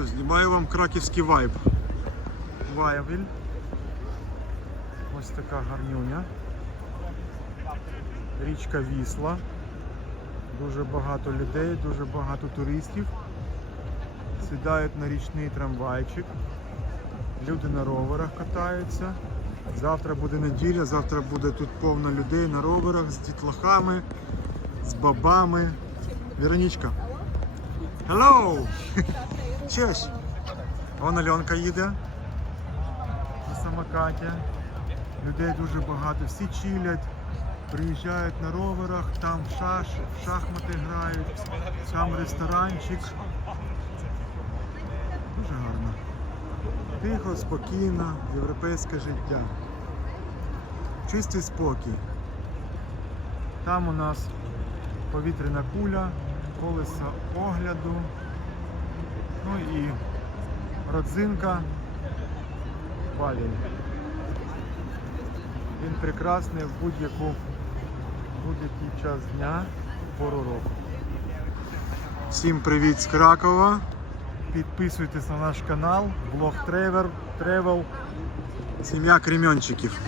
що, знімаю вам краківський вайб. Ваявіль. Ось така гарнюня. Річка Вісла. Дуже багато людей, дуже багато туристів. Сідають на річний трамвайчик. Люди на роверах катаються. Завтра буде неділя, завтра буде тут повно людей на роверах з дітлахами, з бабами. Віронічка. Hello! Чеш! Вон Альонка їде на самокаті. Людей дуже багато, всі чилять, приїжджають на роверах, там шаш, в шахмати грають, там ресторанчик. Дуже гарно. Тихо, спокійно, європейське життя. Чистий спокій. Там у нас повітряна куля, колесо огляду, ну і родзинка Балій. Він прекрасний в будь-який час дня, пору року. Всім привіт з Кракова. Підписуйтесь на наш канал, блог Тревел, сім'я Кремінчиків.